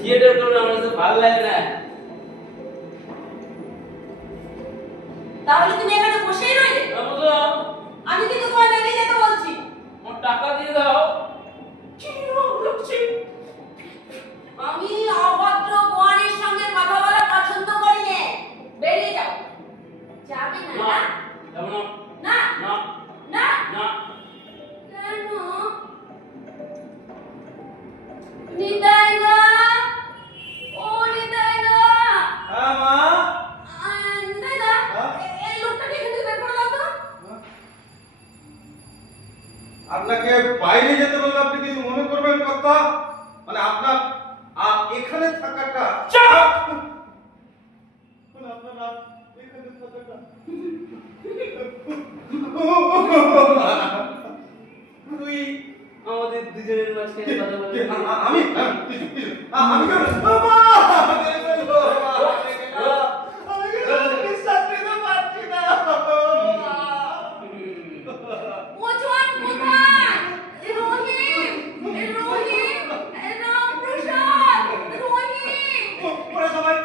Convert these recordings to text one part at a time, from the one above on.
Theatre করলে আমার কাছে ভালো লাগে না। তাহলে তুমি এখানে বসেই রইলে? আমি কিন্তু তোমায় বেরিয়ে যেতে বলছি। আমার টাকা দিয়ে দাও। কি লাগছে? আমি অভদ্র বরের সঙ্গে কথা বলা পছন্দ করি না। বেরিয়ে যাও। যাবে না? না না? না না? না। কেন? নিতাই না? ও নিতাই না? হ্যাঁ মা। নিতাই না? এই লোকটাকে এখান থেকে বের করে দাও তো। আপনাকে বাইরে যেতে বললে আপনি কিছু মনে করবেন কথা? মানে আপনার এখানে থাকাটা মানে আপনার এখানে থাকাটা তুই আমাদের দুজনের মাঝখানে কথা বলে আমি আমি বাবা বিশ্বাস করতে পারছি না। ওজন কোথায়? রহিম! রহিম! রামপ্রসাদ! রহিম! ওরা সবাই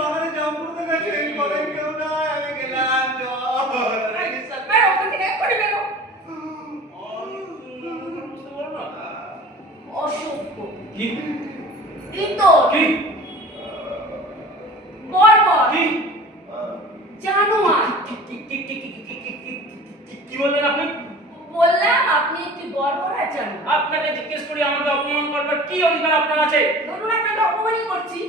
বাগানে জাম করতে গেছে, বলে কেউ নাই, আমি গেলাম চল। বেরো ওখান থেকে, এক্ষুনি বেরো। অসভ্য, কি ইতর, কি বর্বর, কি জানোয়ার। কি বললেন আপনি? বললাম আপনি একটি বর্বর আর জানোয়ার। আপনাকে জিজ্ঞেস করি আমাকে অপমান করবার কি অধিকার আপনার আছে? ধরুন আপনাকে অপমানই করছি।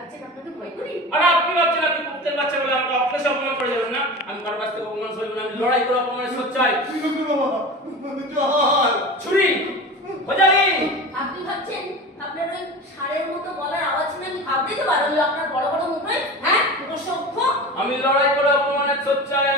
আচ্ছা আপনাকে ভয় করি? আর আপনি ভাবছেন আপনি কুত্তের বাচ্চা বলে আমাকে অক্লেশে অপমান করে যাবেন না? আমি কারোর কাছ থেকে অপমান সইব না, আমি লড়াই করে অপমানের সোচ্চাই। ছুরি খোঁজালি। আপনি ভাবছেন আপনার ওই ষাঁড়ের মতো গলার আওয়াজ শুনে আমি ভাবতে পারবো আপনার বড় বড় মুখে? হ্যাঁ, দুটো সভ্য। আমি লড়াই করে অপমানের সোচ্চাই।